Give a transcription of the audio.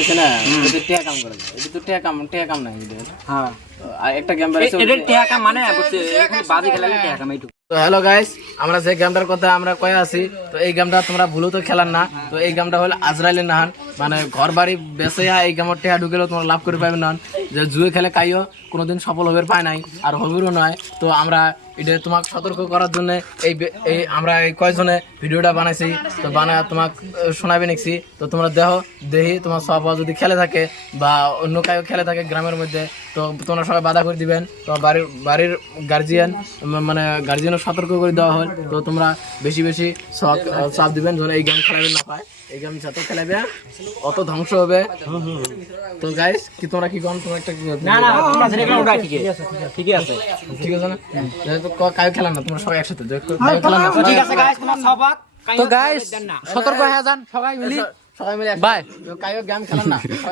আছে না এটা টিয়া কাম করে এটা তো টিয়া কাম নাই এটা হ্যাঁ আর একটা গেম বেরিয়েছে এটা টিয়া কাম মানে বুঝছে এখানে বাজি খেলালে টিয়া কাম এইটুকু। তো হ্যালো গাইস, আমরা যে গেমটার কথা আমরা কয়ে আছি, তো এই গেমটা তোমরা ভুলো তো খেলার না। তো এই গেমটা হলো আজরাইলের নাহান, মানে ঘর বাড়ি বেসে এই গেমের টেহা ঢুকেলেও তোমরা লাভ করে পাবে না। যে জুয়ে খেলে কাইও কোনোদিন সফল হবে পায় নাই আর হবিরও নয়। তো আমরা এটা তোমাকে সতর্ক করার জন্য এই আমরা এই কয়জনে ভিডিওটা বানাইছি, তো বানায় তোমাকে শোনাবে নিচ্ছি। তো তোমরা দেখি তোমার সব যদি খেলে থাকে বা অন্য কাউ খেলে থাকে গ্রামের মধ্যে, তো তোমরা সবাই বাধা করে দিবেন। তো বাড়ির গার্জিয়ান মানে গার্জিয়ানও সতর্ক করে দেওয়া হয়। তো তোমরা বেশি বেশি চাপ দিবেন যেন এই গেম খেলাবে না পায়। এই গেম যত খেলাবে অত ধ্বংস হবে। তো গাইস কি তোমরা কি কোন তোমরা একটা না না তোমরা যেটা করো ওটা ঠিকই আছে ঠিক আছে না? যেহেতু কাউ খেলা না, তোমরা সবাই একসাথে কাউ খেলা না। ঠিক আছে গাইস তোমরা সবাক তো গাইস সতর্ক হয়ে যান সবাই মিলে সবাই মিলে বাই। কাউ গেম খেলা না।